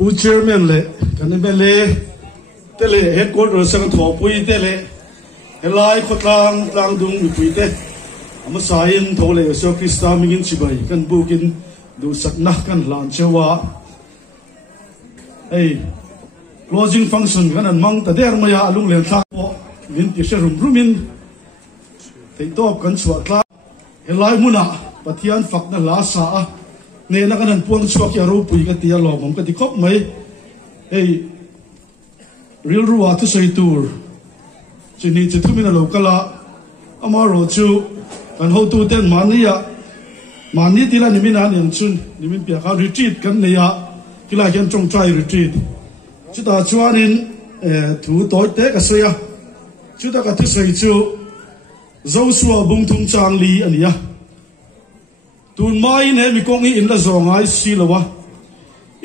pu chairman le kan MLA te le headquarters sang tho pui te le helai khotlang tlang dung mi pui te ama sain tho le so krista mingin chibai kan bukin du sakna kan lan chewa ei closing function kan an mang ta der maya alung len tha po min ti sherum rumin tei top kan chwa tla helai muna pathian fakna la sa ne na kan puang chuak ya ro pui ka tia lo mom ka ti khop mai ei real ruwa tu sei tur chini chithumina lo kala amaro chu kan ho tu ten mani tila nimina niam chun nimin pia ka retreat kan neya tila hian chong trai retreat chuta chuanin thu toy te ka soya chuta ka tu sei chu Joshua bung thung chang li ania tun mai ne mi kong in la zongai silawa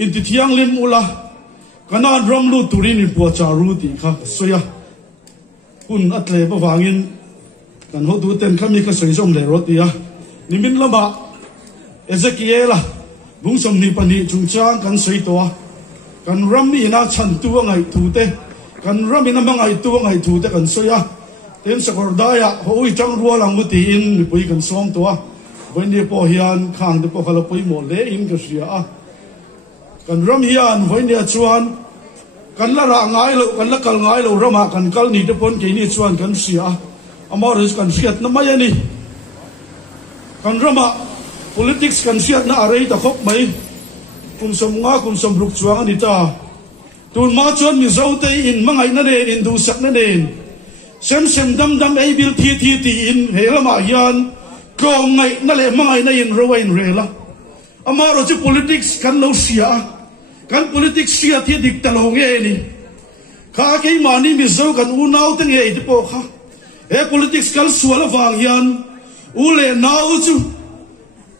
in ti thiang lim ula kana ram lu turin in po cha ru ti kha soya kun atle pa wangin kan ho du ten khami ka soi som le rotia nimin lama Ezekiela bung som ni pani chung chang kan soi to kan ram ina chan tu ngai thu te kan ram ina mangai tu ngai thu te kan soya ten sakordaya hoi chang ruwa lang muti in mi pui kan som to when ni po hian khang de po khala pui mo le in ka sia kan ram hian when ni chuan kan la ra ngai lo kan la kal ngai lo rama kan kal ni de pon ke ni chuan kan sia amar kan siat na mai ani kan rama politics kan siat na arei ta khop mai kum som ruk chuang ani ta tun ma chuan mi zote in mangai na ne in du sak na ne sem dam ei bil thi ti in helama hian ko ngai na le mangai na in ro in rela amaro chu politics kan lo sia kan politics sia thi dik ta lo nge ni kha ke mani mi zo kan u nau te nge ti po kha e politics kal suala wang hian u le nau chu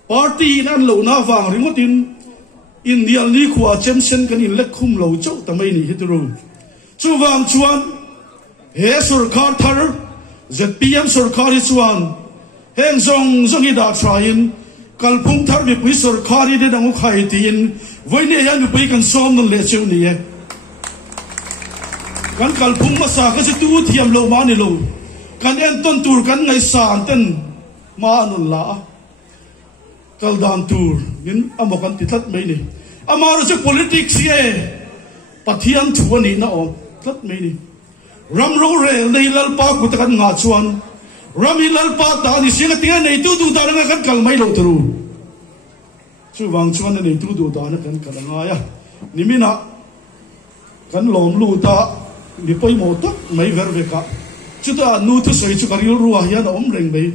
party nan lo na wang ringotin India ni khwa chem kan in lek khum lo chau ta mai ni hitru chu wang chuan he sarkar thar ZPM sarkar hi chuan heng zong hi da train kalphung thar bi pui sarkar hi de dang khai tin voine yan bi pui kan som non le cheu ni e kan kalphung ma sa ka chi tu thiam lo ma ni lo kan en ton tur kan ngai san ten ma nun la kal dan tur nin amokan titlat mai ni amaro chu politics ye pathian thuani na om tlat mai ni ram ro re nei lal pa ku ta kan nga chuan ram hi lal pa ta ni singa tinga nei tu ta nga kan kal mai lo tru chu wang chuan nei tu ta na kan kal nga ya nimina kan lom lu ta ni poi mo to mai ver ve ka chu ta nu tu soi chu ka ril ruwa hian om reng mai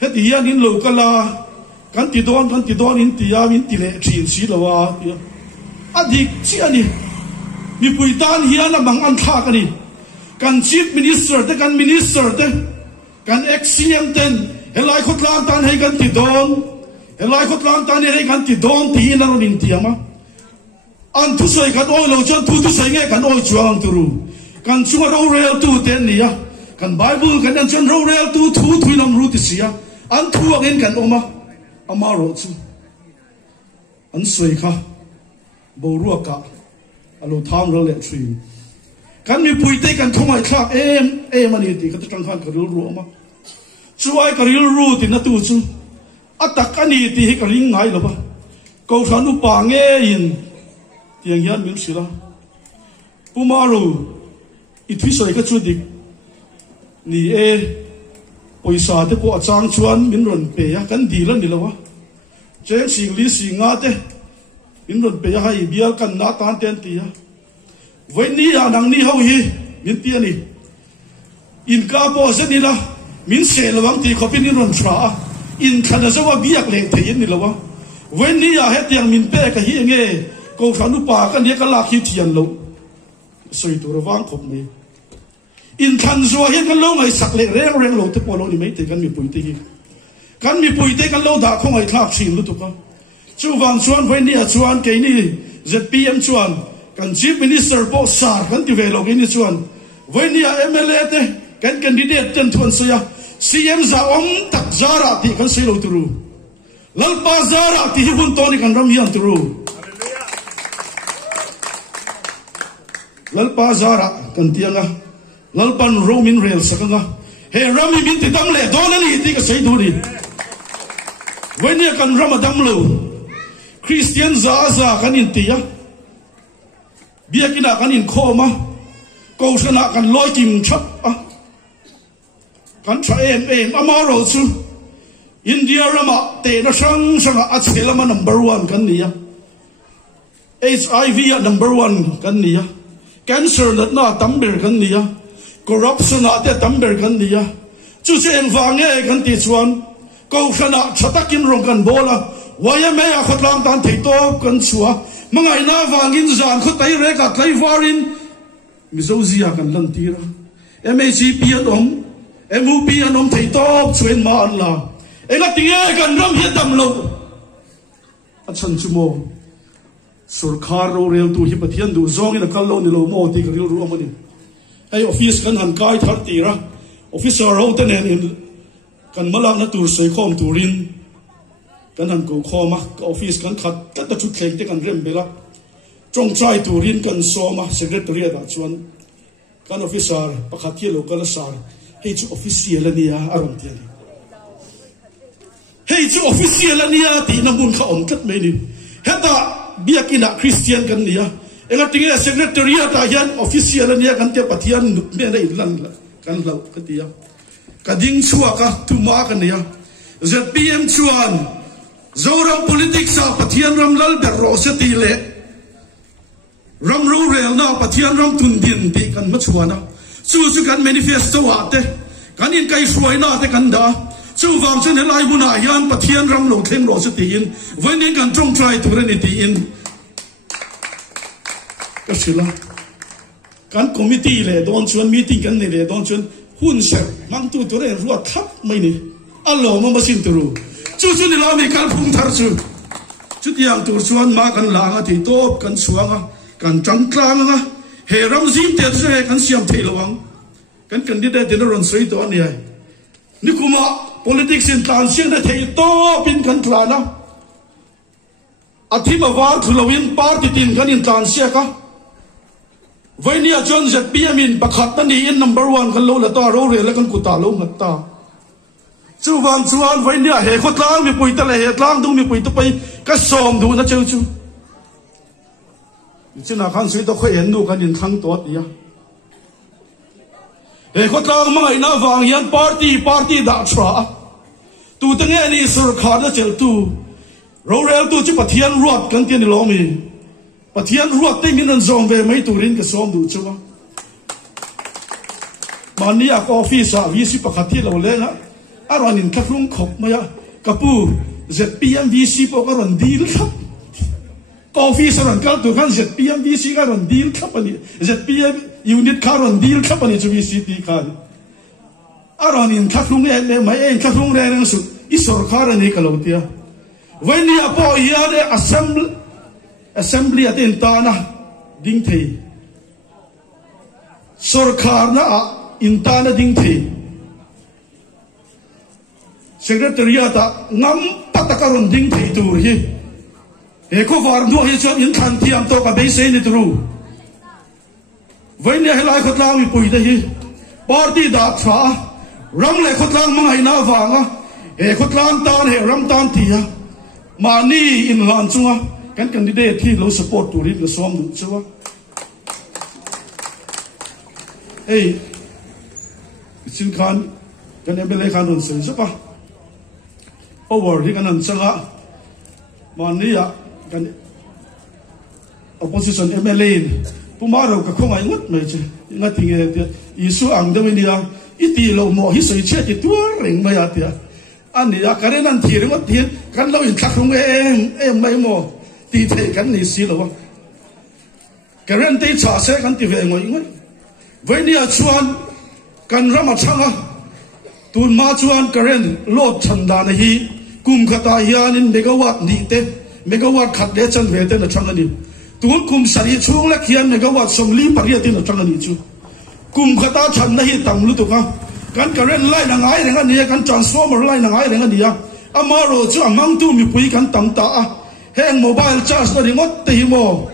hết hian in lo kala kan ti don in ti ya in ti le thin si lawa adik chi ani mi pui tan hian a bang an tha ka ni kan chief minister te kan minister te kan ex-CM ten helai khotlang tan hei kan ti don helai khotlang tan hei kan ti don ti in ron in ti ama an thu soi kan oi lo chan thu soi nge kan oi chuang turu kan chunga ro rel tu ten ni ya kan bible kan an chan ro rel tu thu thui lam ru ti sia an thu again kan oma amaro chu an soi kha bo ru ka alo tham ro le thui kan mi pui te kan thomai thak em ani ti ka tang khan ka ru ru ama chuai ka ru ru ti na tu chu atak ani ti ka ring ngai lo ba ko thanu pa nge in tiang yan mil sila pumaro I thui soi ka chu dik ni poisa te po achang chuan min ron pe ya kan di lan ni lawa cheng sing li singa te min ron pe ya hai bial kan na tan ten ti ya voi ni ya nang ni ho hi min ti ani in ka po se ni la min se lawang ti khopin ni ron thra in thana zawa biak le the yin ni lawa voi ni ya he tiang min pe ka hi nge ko thanu pa kan ni ka la khi thian lo soi tu rawang khop ni in than zo hian kan lo ngai sak le reng lo te polo ni mai te kan mi pui te hi kan mi pui te kan lo da khong ai thlak thin lu tu ka chu wang chuan voi ni a chuan ke ni ZPM chuan kan chief minister po sar kan ti ve lo ni chuan voi ni a MLA te kan candidate ten thon so ya CM za om tak zara ti kan sei lo tu ru lalpa zara ti hun to ni kan ram hian tu ru lalpa zara kan tianga lalpan romin rail sakanga he rami min ti dam le donani ti ka sei duri when ya kan ramadam lo Christian za kan in tia biakina kan in khoma ko sana kan loi kim chap kan tra em amaro chu India rama te na sang atselama number 1 kan nia HIV number 1 kan nia cancer na tamber kan nia corruption na tamber kan nia chu chen wange kan ti chuan ko sana chatakin rong kan bola waya me a khotlang tan thei to kan chua mangai na wangin zan kho tai re ka tlai warin mizozia kan lan tira MACP anom MUP anom thei to chuen ma an la enga tinge kan ram hi dam lo achan chumo surkar ro rel tu hi pathian du zong in kal lo ni lo mo ti ril ru amani ai office kan han kai thar tira officer ro ten in kan malak na tur soi khom turin kan han ko khoma office kan khat ta chu thleng te kan rem bela trong trai turin kan soma secretary da chuan kan officer pakhat hi local sar hei chu official ania aron tiani hei chu official ania ti na mun kha om tat mai ni heta biakina Christian kan nia enga tinge secretary ta hian official ania kan te pathian nuk me nei lan kan lo ka tia kading chua ka tuma kan nia ZPM chuan zoram politics a pathian ram lal ber ro se ti le ram ro rel na pathian ram tun din ti kan ma chuana chu kan manifesto wa te kan in kai suai na te kan da chu wang chen helai buna yan pathian ram lo thleng ro se ti in venin kan trong try tu re ni ti in ka sila kan committee le don chuan meeting kan ni le don chuan hun ser mang tu re ruat thap mai ni allo ma sin tu ru chu ni la mi kal phung thar chu tiang tur chuan ma kan la nga ti top kan suanga kan chang tlang nga he ram zim te se kan siam thei lawang kan candidate din ron sei to ni ai ni kuma politics in tan siang da thei to pin kan tlana athima war thulawin party tin kan in tan sia ka Vainia John ZPM in pakhat ni in number 1 kan lo la ta ro re la kan kuta lo ngatta chu wang chuan Vainia he khotlang mi pui ta le he tlang du mi pui to pai ka som du na chu china khan sui to khoi en nu kan in thang to tia he khotlang mai na wang yan party da tra tu tang e ni sur kha da chel tu ro rel tu chi pathian ruat kan ti ni lo mi pathian ruat te min an zong ve mai turin ka som du chuwa mania ko office a VC pakhati lo le na aron in thlung khop maya kapu ZPM VC po ka ron deal khap ko office ron kal tu kan ZPM VC ka ron deal khap ani ZPM unit ka ron deal khap ani chu VC ti kan aron in thlung le mai en thlung re nang su isor khar ani ka lo tia when ni apo ya de assembly at intana ding thei sarkar na intana ding thei secretariat ngam patakaron ding thei tur hi e ko war no hi chon in than thiam to ka be se ni tru voin ne helai khotlang mi pui de hi party da tha ram le khotlang mangai na wanga e khotlang tan he ram tan tia mani in lan chunga kan candidate thi lo support to rin lo som du chawa hey sin khan kan MLA khan on sen sapa over hi kan an changa mania kan opposition MLA pumaro ka khongai ngot mai che ngati nge isu ang de windia iti lo mo hi soi che ti tu reng mai atia ani ya karen an thir ngot thi kan lo in thakung em mai mo ti thei kan ni si lo karen te cha se kan ti ve ngoi ngoi venia chuan kan rama changa tun ma chuan karen lot chanda na hi kum khata hian in megawatt ni te megawatt khat le chan ve te na changa ni tun kum sari chung la khian megawatt som li pariya te na changa ni chu kum khata chan na hi tam lu tu ka kan karen lai na ngai renga ni kan transformer lai na ngai renga ni ya amaro chu amang tu mi pui kan tam ta a heng mobile charge na ringot te mo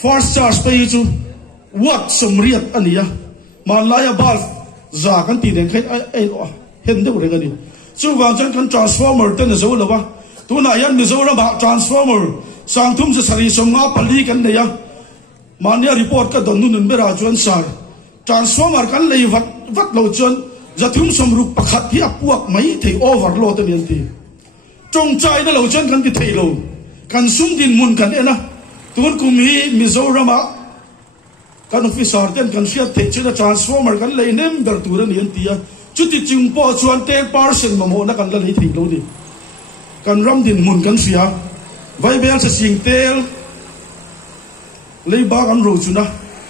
fast charge pe chu wat somriat ania man laya bal za kan ti den khai ai hen deuh reng ani chu wang chan kan transformer ten zo lo wa tuna yan mi zo ra ba transformer sang thum se sari som nga pali kan ne ya mania report ka don nun bera chuan sar transformer kan lei vat lo chuan zathum som ru pakhat hi apuak mai thei overload an ti trong chai na lo chuan kan ti thei lo kan sum din mun kan ena tun kum hi mizoram a kan officer ten kan fiat thei chuna transformer kan lei nem ber tur an tia chuti chung po chuan 10% mamo na kan la lei thei lo ni kan ram din mun kan fia vai bel se sing tel lei ba kan ro chuna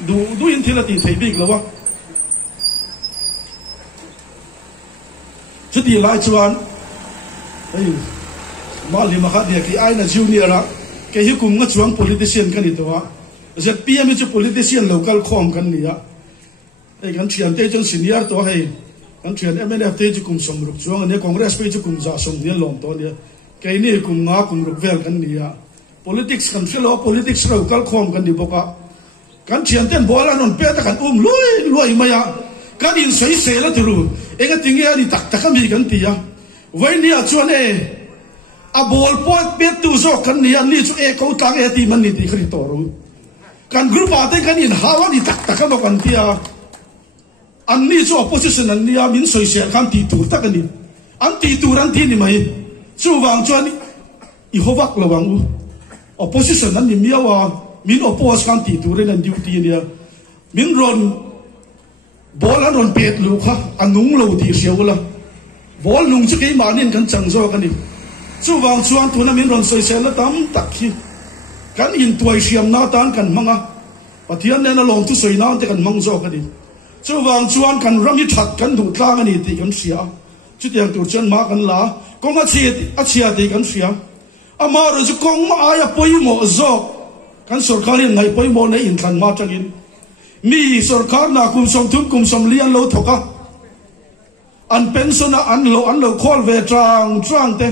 du in thila ti thei big lo wa chuti lai chuan ai mali ma kha dia ki ai na junior a ke hi kum nga chuang politician kan ni to wa ZPM chu politician local khom kan ni a ai kan thian te chon senior to hei kan thian MNF te chu kum som ruk chuang ne congress pe chu kum za som ni lom to ni ke ni kum nga kum ruk vel kan ni a politics kan fellow politics local khom kan ni boka kan thian ten bola non pe ta kan loi maya kan in sei se la turu enga tinge ani tak tak mi kan ti a vai ni a chuan a bol point pe tu zo kan ni an ni chu e ko tang e ti man ni ti khri to ro kan group ate kan in hawa ni tak tak ma kan tia an ni chu opposition an ni a min soi se kan ti tur tak ani an ti tur an ti ni mai chu wang chuan I hovak lo wang u opposition an ni miawa min oppose kan ti tur an duty ni min ron bol an ron pet lu kha anung lo ti siawla bol nung chu ke manin kan chang zo kan ni chu wang chuan tuna min ron soi se la tam tak hi kan in tuai siam na tan kan manga pathian ne na long tu soi na te kan mang zo ka di chu wang chuan kan rami that kan du tlang ani ti kan sia chu tiang tu chen ma kan la kong a chia ti kan sia ama ro chu kong ma aya poi mo zo kan sarkar ngai poi mo nei in than ma tangin mi sarkar na kum som lian lo thoka an pension an lo khol ve trang te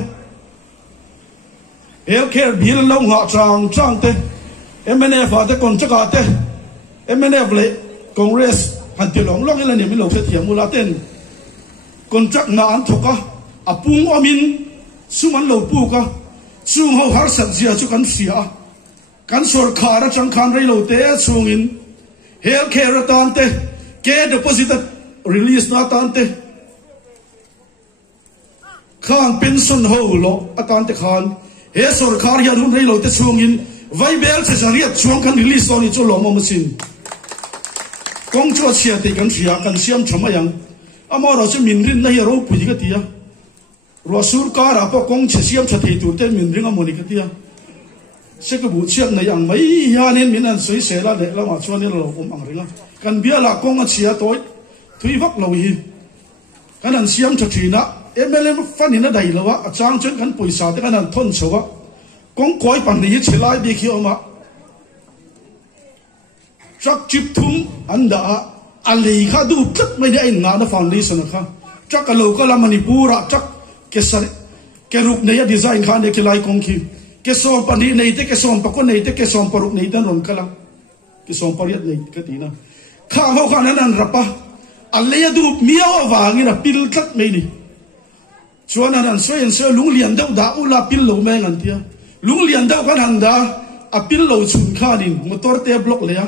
healthcare bill lo nga trang te MNF ate kon chaka te MNF le congress han ti long ila ni mi lo se thiam mula ten contract na an thoka apung omin suman lo pu ka chung ho har sat zia chu kan sia kan sarkar chang khan rei lo te chungin healthcare tan te ke deposit release na tan te khan pension ho lo atan te khan he sarkar ya dun rei lo te chungin vai bel se zariat chuang kan release on chu lo mo machine kong chu chia te kan sia kan siam thama yang amaro chu min rin na ro pui ka tia ro sur ka ra po kong che siam cha thei tur te min ring amoni ka tia se ka bu chiat na yang mai ya nen min an soi se la le la ma chuan ne lo ang ringa kan bia la kong a chia toi thui vak lo hi kan an siam cha thina MLM fan in a day lowa a chang chen kan poisa te kan an thon chowa kong koi pan ni chelai bi khi oma chak chip thum anda ali kha du tlak mai ai nga na foundation kha chak a lo ka la manipura chak ke sar ke ruk ne ya design kha ne ke lai kong ki ke som pani nei te ke som pa ko nei te ke som paruk nei dan ron kala ke som pariat nei ka tina kha ho kha nan rapa alle ya du miawa wangi na pil tlak mai ni chuan an soin so lung lian deuh da ula pil lo me ngan tia lung lian deuh kan hang da a pil lo chun kha din motor te block le ya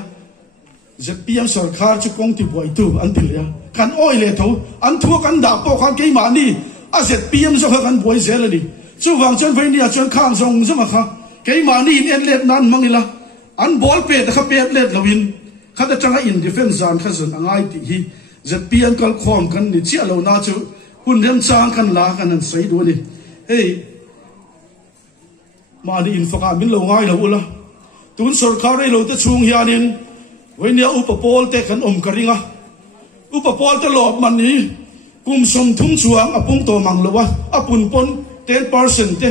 ZPM sarkar chu kong ti boi tu an til ya kan oi le tho an thu kan da po khan ke ma ni a ZPM so kan boi zel ni chu wang chen vai ni a chen khang song zuma kha ke ma ni in let nan mangila an bol pe ta kha pe let lowin kha ta changa in defense zan kha zon angai ti hi ZPM kal khom kan ni chia lo na chu hun rem chang kan la kan an sei do ni hey ma ni in faka min lo ngai lo ula tun sarkar re lo te chung hianin wenia upapol te kan karinga upapol te lo man ni kum som thum chuang apung to mang lowa apun pon 10% te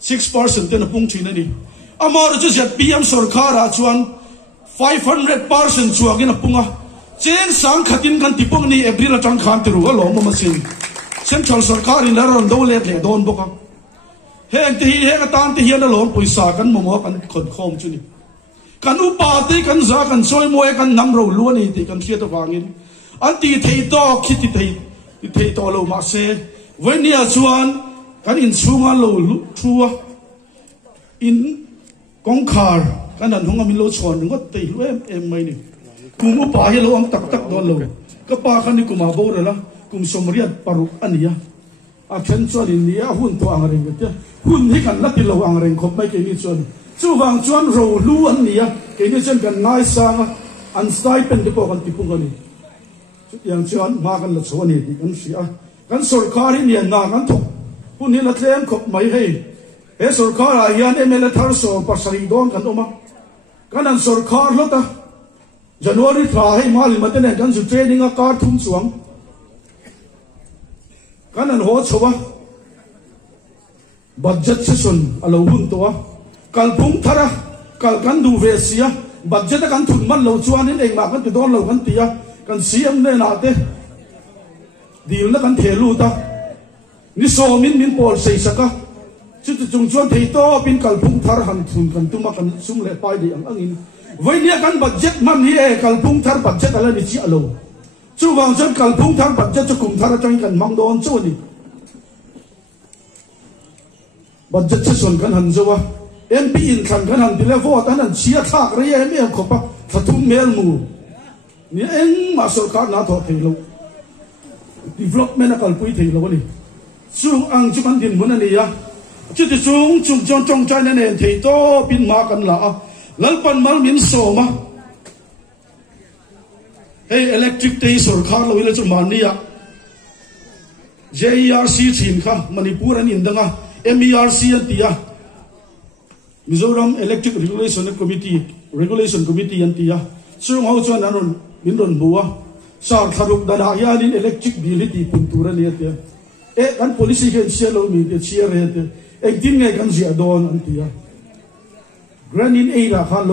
6% te na pung thina ni amar chu ZPM sarkar a chuan 500% chuang in apunga chen sang khatin kan tipong ni April atang khan te ru lo mo masin central sarkar in laron do let le don boka heng te hi heng atan te hian lo poisa kan mo kan khon khom chu ni kan upa te kan za kan soi moe kan nam ro lu ni ti kan thia to wangin an ti thei to khi ti thei to lo ma se venia chuan kan in sunga lo thua in kongkhar kan an honga min lo chon ngot te lu em mai ni kum upa hi lo am tak tak don lo ka pa kan ni kuma bo la kum somriat paru ania a khen chuan in nia hun to ang reng te hun hi kan lati lo ang reng khop mai ke ni chuan chu wang chuan ro lu an nia ke ni chen kan ngai sang an stipend de po kan ti pung ani yang chuan ma kan la chuan ni kan sia kan sarkar hi nian na kan thok hun ni la tlem khop mai hei he sarkar a hian emel thar so pasari don kan oma kan an sarkar lo ta January thra hei mal maten kan su training a kar thum chuang kan an ho chowa budget session alo hun to kalpung thara kal kan du ve sia budget kan thun man lo chuan in eng ma kan tu don lo kan tia kan siam ne na te dil na kan thelu ta ni so min pol sei saka chu chu chung chuan thei to pin kalpung thar han thun kan tu ma kan sum le pai di ang angin voinia kan budget man hi e kalpung thar budget ala ni chi alo chu wang chuan kalpung thar budget chu kum thar atang kan mang don chu ni budget session kan han zowa MP in kan han dile vote an chia thak re em em khopa thatum mel mu ni eng ma sarkar na tho thelo development akal pui thelo ni chung ang chu kan din mun ani ya chu ti chung chong chai ne thei to pin ma kan la lalpan mal min so ma hey electric te sarkar lo ile chu mania JERC thin kha Manipur an indanga MERC antia Mizoram Electric Regulation Committee antia chung ho chuan anon min ron buwa sar tharuk dana hianin electric bill ti puntura ni atia kan policy kan sialo mi te chia re te ekdin nge kan zia don antia granin era khan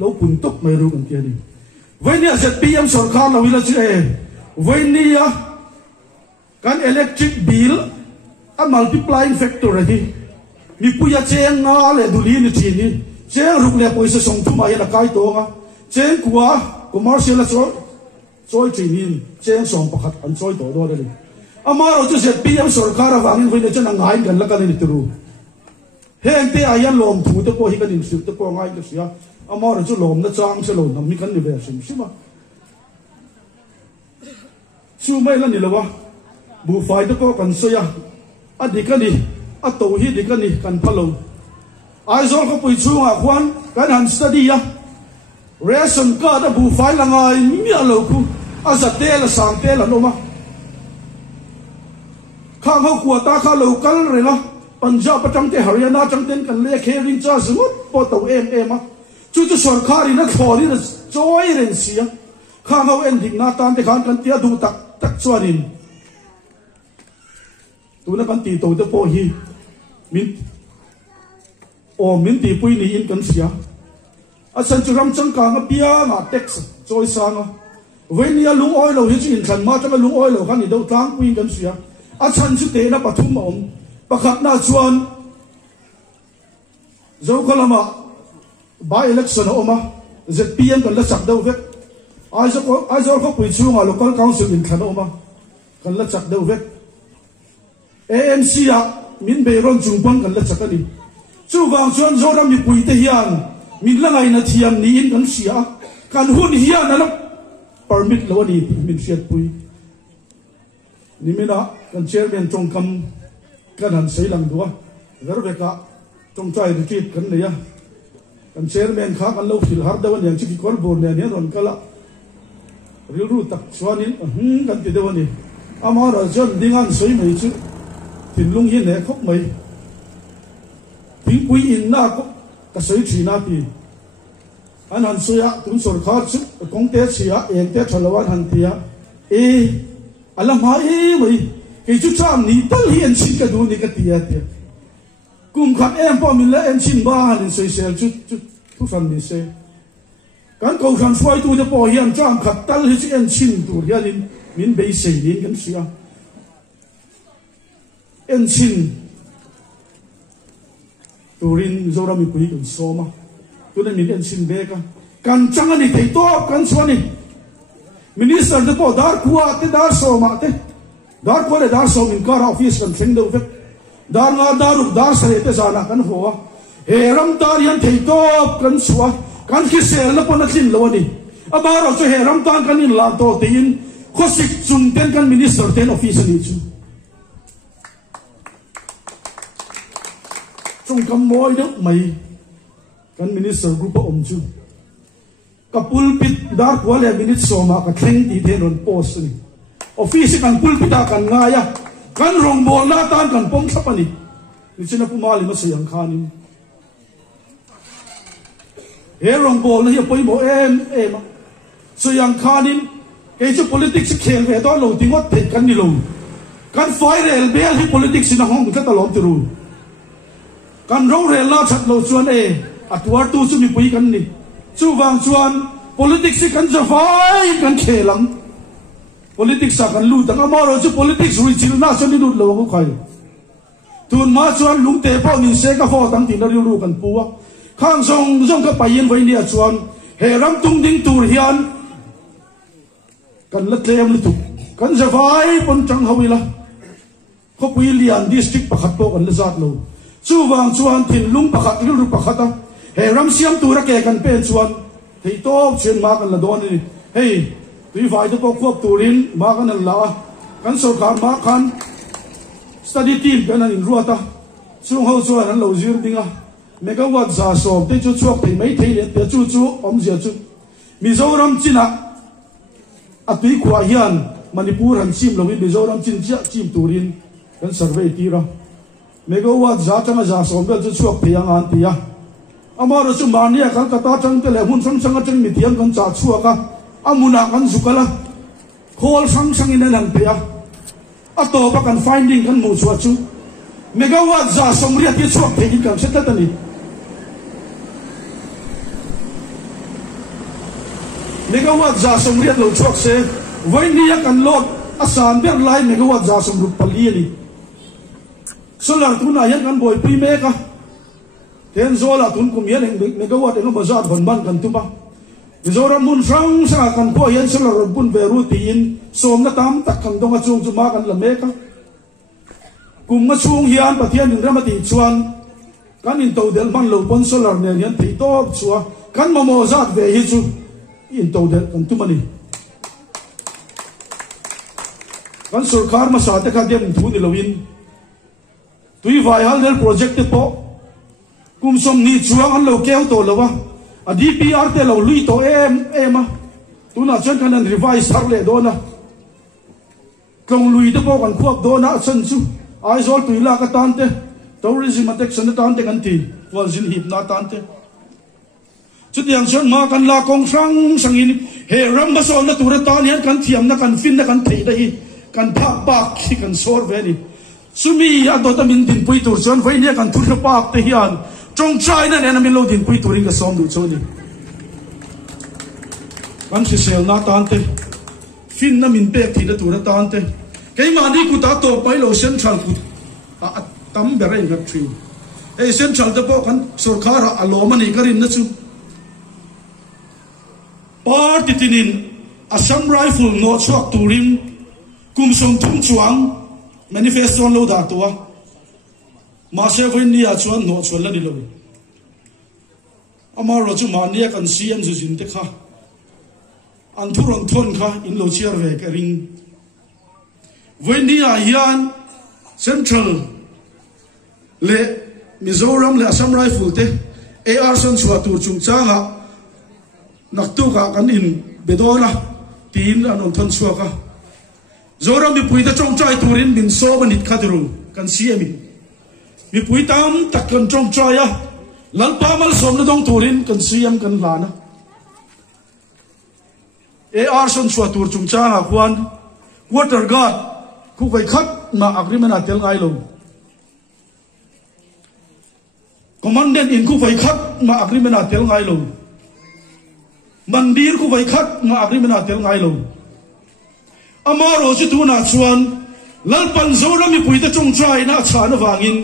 lo pun tok mai ru antia ni venia ZPM sarkar lo ila che venia kan electric bill a multiplying factor hi mi puya cheng nga le duli ni thi ni cheng ruk le poisa song tu mai la kai to nga cheng kwa commercial la choi trinin cheng som pakhat an choi to do le amaro chu se PM sarkar awangin hoine chen angai gan la kan ni turu heng te ayan lom thu te ko hi kan in sip te ko ngai ke sia amaro chu lom na chang se lo nam mi kan ni ve sim sima chu mai la ni lawa bu fai te ko kan soya adikani ato hi dikani kan phalo aizol ko pui chunga khwan kan han study ya ration card bu fai la ngai mi alo ku azate la sante la noma khang ho kwa ta kha local re la Punjab patang te Haryana chang ten kan le khe ring cha smut po to em chu chu sarkari na thori na choi ren sia khang ho en dik na tan te khan kan tia du tak chuanin tu na kan ti to te po hi min ti pui ni in kan sia a san chu ram chang ka nga pia nga tax choi sang venia lung oil lo hi chu in than ma chang lung oil lo kan ni do tang pui kan sia a chan chu te na pathum om pakhat na chuan zo kolama by election oma ZPM kan la chak do vek aizo ko pui chu nga local council in than oma kan la chak do vek ANC a min beiron chungpon kan la chakani chu wang chuan zoram mi pui te hian min langai na thiam ni in kan sia kan hun hian ala permit lo ni min fiat pui ni mina kan chairman chongkam kan han sei lang duwa verbeka chongchai retreat kan le ya kan chairman kha kan lo fil har dawan yang chi kor bor ne ron kala ril ru tak chuanin kan ti dawani amara jon dingan sei mai chu tin lung hi ne khop mai tin pui in na ko ka sei thi na ti an han suya tun sarkar chu kong te chia en te thalawan han tia alam ha mai ke chu cham ni tal hi en chin ka du ni ka tia te kum khat em po min la en chin ba han sei sel chu tu fan ni se kan ko khan foi tu te po hian cham khat tal hi chu en chin tu hian min be sei ni kan sia en chin turin zorami pui kan soma tu na min en sin be ka kan chang ani thei to kan chuani minister de po dar khuwa te dar so ma te dar ko le dar so min kar office kan theng do ve dar nga daru dar sa te zana kan ho he ram tar yan thei to kan suwa kan ki sel na pon thin lo ni abaro cho he ram tan kan in la to tin khosik chung ten kan minister ten office ni chu chung kam moi dok mai kan minister group om chu ka pulpit dar ko le minute so ma ka theng ti the ron post ni office kan pulpit kan ngaya kan rong bol na tan kan pom thapani ni china pu mali ma sayang khani he rong bol na hi poi mo em sayang khanin ke chu politics khel ve to lo tingot the kan ni lo kan foi rel bel hi politics na hong ka ta lom ti ru kan rong rel la chat lo chuan atwar tu chu mi pui kan ni chu wang chuan politics kan ja vai kan khelang politics sa kan lu tang amaro chu politics ri chil na so ni lut lo ko khai tun ma chuan lung te pau ni se ka ho tang tin ru kan puwa khang song ka payen vai ni chuan he ram tung ding tur hian kan la tlem lu tu kan ja vai pon chang hawila ko pui lian district pakhat po kan la zat lo chu wang chuan thin lung pakhat ru pakhata he ram siam tura ke kan pe chuan thei to chen ma kan la don ni hey tui vai to khop turin ma kan la kan so kha ma khan study team kan in ruata chung ho chuan an lo zir dinga megawatt za so te chu chuak thei mai thei le te chu om zia chu Mizoram china atui khwa hian Manipur han sim lo Mizoram chin chia chim turin kan survey tira megawatt za changa za so bel chu chuak thei ang an tia amaro chu mania Kolkata chang te le hun sang chang mi tiang kan cha chuaka amuna kan zukala khol sang in lang pia ato ba kan finding kan mu chua chu megawatt za somria ti chuak thei kan seta tani megawatt za somria lo chuak se voinia kan lot asan ber lai megawatt za som rup pali ni solar tuna yan kan boy prime ka ten zola tun kum yan megawatt eno bazar ban kan tuba Mizoram mun sang sa kan ko yan solar bun beru tin som na tam tak kan dong chung chuma kan lameka kum ma chung hian pathian in ramati chuan kan in to del man lo pon solar ne yan thei to chua kan mo zat ve hi chu in to del kan tumani kan sarkar ma sa te ka dem thu ni lowin tui vai hal del project te po kum som ni chuang an lo keu to lowa a DPR te lo lui to em tu na chen kan revise har le dona kong lui te po kan khuap dona chen chu ai zol tu la ka tan te tourism attraction tan te kan ti wal jin hip na tan te chu tiang chen ma kan la kong sang in he ram ba so na tu ra tan hian kan thiam na kan fin na kan thei da hi kan pak ki kan sor ve ni sumi a do ta min tin pui tur chon vai ne kan thu pak te hian trong trai na ne na min lo din pui turin ka som du choni kan si sel na tan te fin na min pe thi da tu ra tan te ke ma ni ku ta to pai lo central ku a tam berai ga tri e central te po kan sarkar a lo mani karin na chu party tinin Assam rifle no chuak turin kum som thum chuang manifesto lo da to ma se voi ni a chuan no chuan la ni lo amaro chu ma ni kan siam zu jin te kha an thu ron thon kha in lo chiar ve ka ring voi ni a hian central le Mizoram le Assam rifle te AR son chua tur chung changa nak tu ka kan in bedola tin anon thon chua ka zoram mi pui ta chong chai turin min so banit khadru kan siami mi pui tam tak kan chong chai ya lan pa mal som na dong turin kan siam kan lana AR son chua tur chung changa kwan water guard ku vai khat ma agreement atel ngai lo commandant in ku vai khat ma agreement atel ngai lo mandir ku vai khat ma agreement atel ngai lo amaro si tu na chuan lalpan zora mi pui ta chung trai na cha na wangin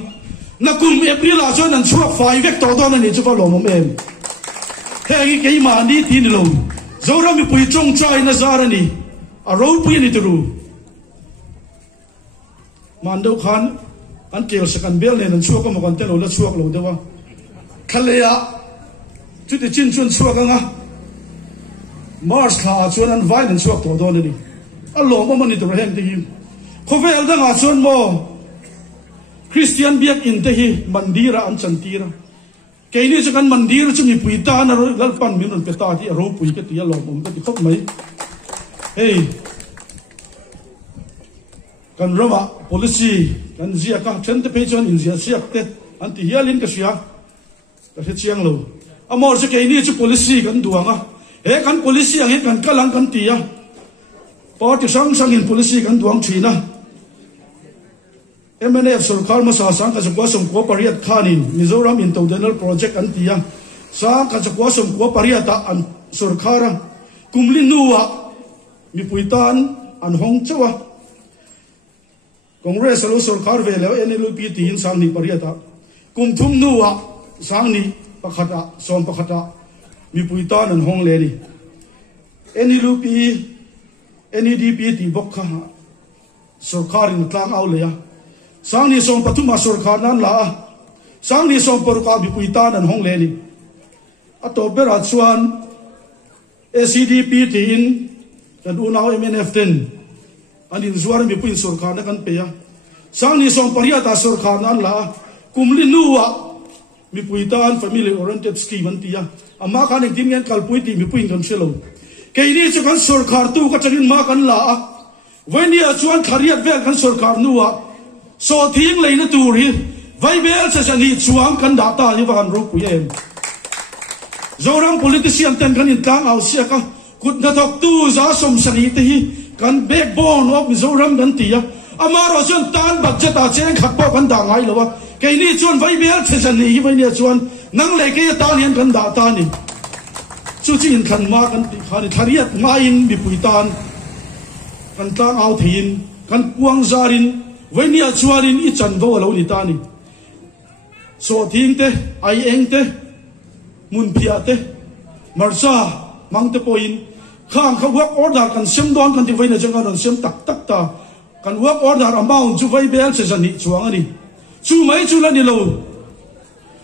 na kum April a chuan an chuak fai vek to don ani chu va lo mom em hei cái mà đi tin lâu dấu ra mi pui trong trai na zara ni a râu pui ni turu man đâu khan anh kêu sẽ cần biết lên anh suộc mà còn tên là suộc lâu đâu à khalea chút thì chín chuan suộc ang à Mars kha chuan anh vai anh suộc tổ đó này anh lom mà mình turu hen thì có vẻ là ngã chuan mo Christian biak in te hi mandira an chantira cái này cho căn mandir cho mình pui ta na rồi lal pan min pe ta ti ro pui ke ti lo mom ti khop mai hey kan roma policy kan zia ka chen te pe chon in zia siak te an ti hialin ka sia ka he chiang lo amor cho cái này cho policy kan duanga he kan policy ang he kan kalang kan ti ya po ti sang sang in policy kan duang thina MNF Sarkar masa sang kasakwa som ko pariat khanin Mizoram Internal Project antia sang kasakwa som ko pariata an Sarkara kumlin nuwa mi puitan an hong chawa Congress alo Sarkar velo NLP tin sang ni pariata kum thum nuwa sang ni pakhata som pakhata mi puitan an hong le ni NLP NEDP ti bokha Sarkar in tlang au le ya sang ni som patuma Sarkar nan la sang ni som paruka bi puitan an hong le ni ato bera chuan ACDP tin kan unaw MNF ten anin zuar mi puin Sarkar na kan pe ya sang ni som pariata Sarkar nan la kumlin nuwa mi puitan family oriented scheme an tia ama kan eng tin ngen kalpui ti mi puin kan selo ke ni chu kan Sarkar tu ka charin ma kan la venia chuan thariat vel kan Sarkar nuwa so thieng leina turi vai bel sa ni chuang kan data hi van ro pu em zorang politician ten kan in tang au sia ka kut na thok tu za som sani te hi kan backbone of Mizoram kan tia amaro chuan tan budget a cheng khak po kan da ngai lowa ke ni chuan vai bel sa ni hi vai ni chuan nang le ke ta hian kan data ni chu chi in khan ma kan ti khani thariat ma in bi puitan kan tang au thin kan puang zarin với nia chuanin i chan vo lo ni ta ni so thing te ai eng te mun phia te marsa mang te poin khang kha work order kan sem don kan ti vai na changa don sem tak tak ta kan work order amount chu vai bel se jani chuang ani chu mai chu la ni lo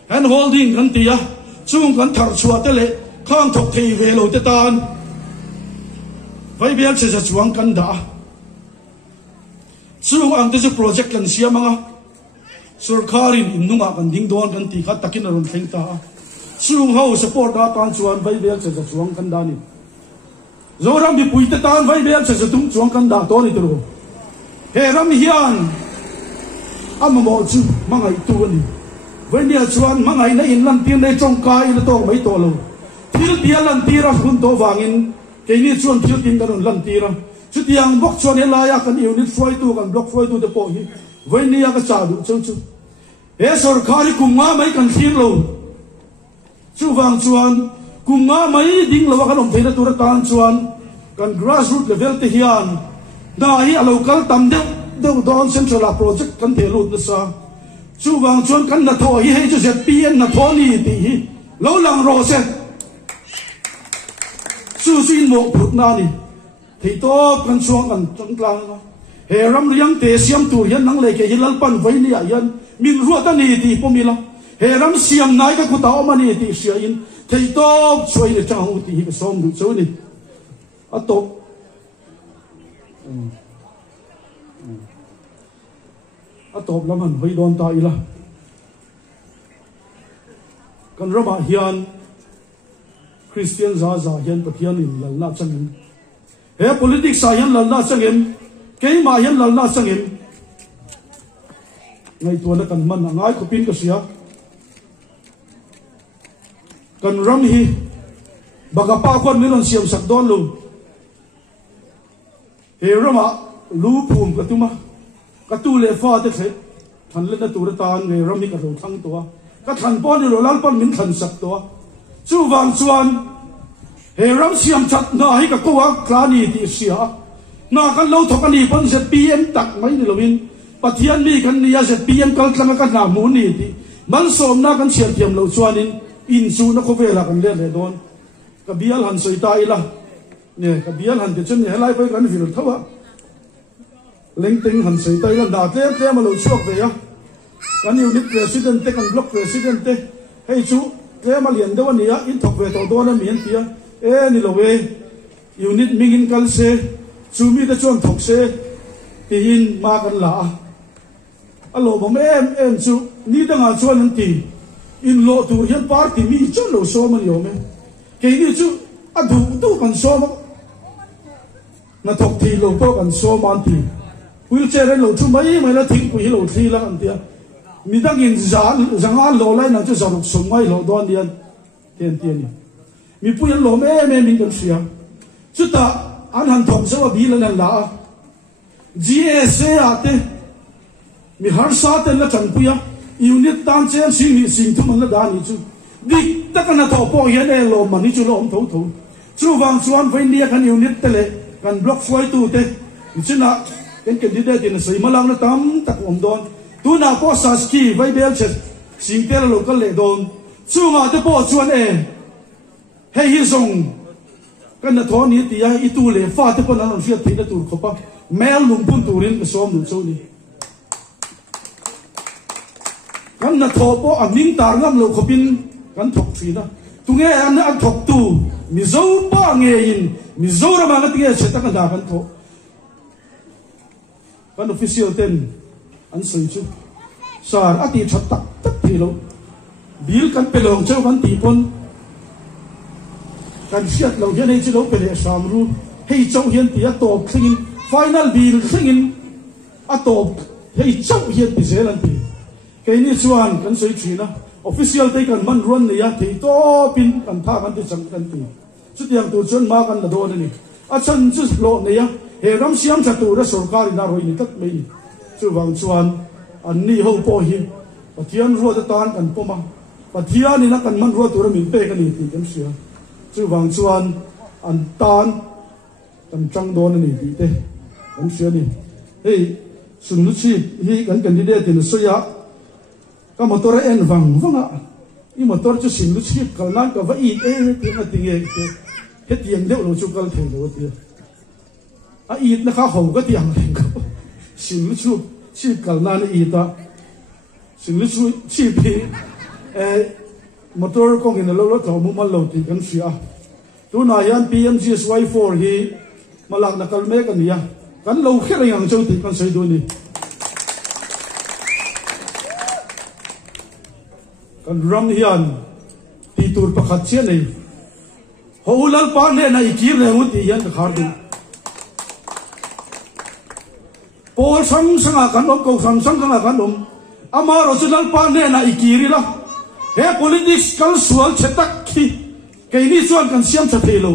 hand holding kan ti ya chung kan thar chua te le khang thok thei ve lo te tan vai bel se chuang kan da chung ang te project kan sia manga Sarkarin innunga kan ding don kan ti khat takin ron theng ta chung ho support da tan chuan vai bel se chuang kan da ni zoram bi puite tan vai bel se tung chuang kan da to ni tru he ram hian amamo chu mangai tu ni vai nia chuan mangai na in lan tin nei chong kai na tong mai to lo thil tia lan tira hun to wangin ke ni chuan thil tin da ron lan tira chu tiang bok chuan he la ya kan unit foi tu kan block foi tu te po hi vai nia ka cha du chu chu he Sarkari kunga mai kan thir lo chu wang chuan kunga mai ding lo kan om theina tur tan chuan kan grassroots level te hian na hi a local tam deu don central project kan the lut na sa chu wang chuan kan na tho hi he chu ZPN na tho ni ti hi lo lang ro se chu sin mo phut na ni thì to kan chuang kan tang tlang he ram riang te siam tur yan nang le ke hilal pan vai ni yan min ruwa ta ni ti pomila he ram siam nai ka kuta o mani ti sia in thei to choi le chang u ti hi som du chu ni ato atop lam han vai don ta ila kan rama hian Christian za hian pathian in lal na changin he politics sa hian lal na changin ke ma hian lal na changin ngai to na kan man ngai ko pin ka sia kan ram hi baga pa kon milon siam sak don lu he rama lu phum ka tuma ka tu le fa te the than le na tu ra tan ngai ram hi ka ro thang to ka than pon ni lo lal pon min than sak to chu wang chuan he ram siam chat na hi ka ko wa klani ti sia na kan lo thok ani pon ZPM tak mai ni lovin pathian mi kan nia ZPM kal tlang ka na mu ni ti man som na kan siam tiam lo chuanin in chu na ko vela kan le don ka bial han soi ta ila ne ka bial han te chen ne lai pai kan vil thawa leng ting han soi ta ila da tle ma lo chuak ve ya kan unit president te kan block president te hei chu tle ma lian de wania in thok ve to do na mian tia e ni lo we unit mingin kal se chu mi te chon thok se ti in ma kan la alo bom em chu ni danga chuan an ti in lo tur hian party mi chon lo so man yo me ke ni chu adu tu kan so ma na thok thi lo po kan so man ti wheelchair lo chu mai mai la thing pu hi lo thi la an tia mi dang in zanga lo lai na chu zaruk som mai lo don dian ten tian ni mi pu yan lo me min kan sia chu ta an han thom se wa bi la nan la GSA ate mi har sa ten la chan puya unit tan chen sing thu man la da ni chu dik ta kana to po hian e lo man ni chu lo om tho tho chu wang chuan vai nia kan unit te le kan block foi tu te china ken candidate in sei malang na tam tak om don tu na po sa ski vai bel che sing te lo kal le don chu nga te po chuan e hei hi song kan na thon ni ti ya I tu le fa te po na fiat thi na tu khopa mel lung pun turin ka som nu chu ni kan na tho po aming tar ngam lo khopin kan thok thina tu nge an an thok tu mi zo pa nge in mi zo ra ma nge che ta kan da kan tho kan official ten an soi chu sar ati that tak tak thi lo bil kan pelong cheu kan ti pon kan fiat lo hian ei chu lo pele sam ru hei chau hian ti a top thingin final bil thingin a top hei chau hian ti zelan ti cái này chuan kan soi thina official te kan man run ne ya thei to pin kan tha kan ti chang kan ti chu tiang tu chon ma kan la do ni a chan chu lo ne ya he ram siam cha tu ra sarkar na roi ni tak mai chu wang chuan an ni ho po hi pathian ro ta tan kan po ma pathian ni na kan man ro tu ra min pe kan ni ti kan sia chu wang chuan an tan kan chang do ni ti te kan sia ni hey sun lu chi hi kan candidate ni so ya ka motor en vanga I motor chu sin lu chip kal nan ka va I e ti na ti nge ke he tiang de lo chu kal the lo ti a I na kha ho ka tiang len ko sin lu chu chip kal nan I ta sin lu chu chip hi motor ko nge lo to mu mal lo ti kan sia tu na yan PMGSY4 hi malak na kal me kan ya kan lo khera yang chu ti kan sei do ni kan ram hian ti tur pakhat che nei holal pa ne na ikir ne mu ti yan khar du pol sang sanga kan om ko sang sanga kan om amaro chulal pa ne na ikiri la he politics kal sual chetak ki ke ni chuan kan siam cha thelo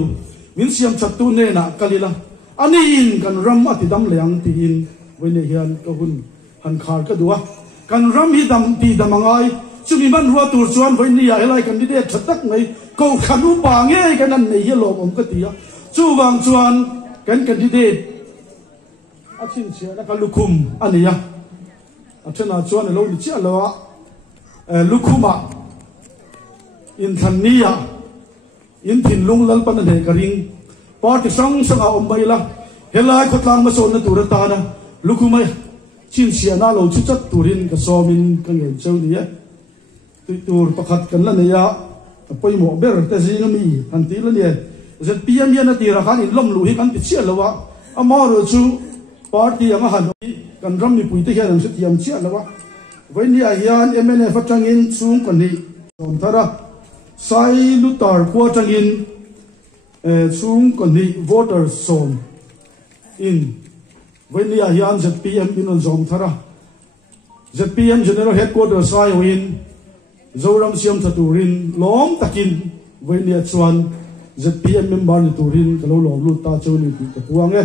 min siam cha tu ne na kalila ani in kan ram ati dam leang ti in wene hian ko hun han khar ka duwa kan ram hi dam ti damangai chumi man ruwa tur chuan voi ni ya helai candidate thatak ngai ko khanu pa nge kan an nei hello om ka tia chu wang chuan kan candidate a chin sia na ka lukhum ania a thena chuan lo ni chi alowa lukhuma in thania in thin lung lal pan ne ka ring party sang sang a om bai la helai khotlang ma so na tur ta na lukhuma chin sia na lo chu chat turin ka somin ka nge chau ni ya tur pakhat kan la ne ya poi mo ber te zi no mi han ti la ne ZPM ya na ti ra khan in lom lu hi kan ti chia lawa amaro chu party anga han kan ram ni pui te hian se tiam chia lawa vai ni a hian MNF atangin chung kan ni som thara sai lutar ko atangin chung kan ni voter som in vai ni a hian ZPM in on som thara ZPM general headquarters sai win zoram siam thaturin lom takin vai ni a chuan ZPM member ni turin kalo lom lu ta choni ti ka puang e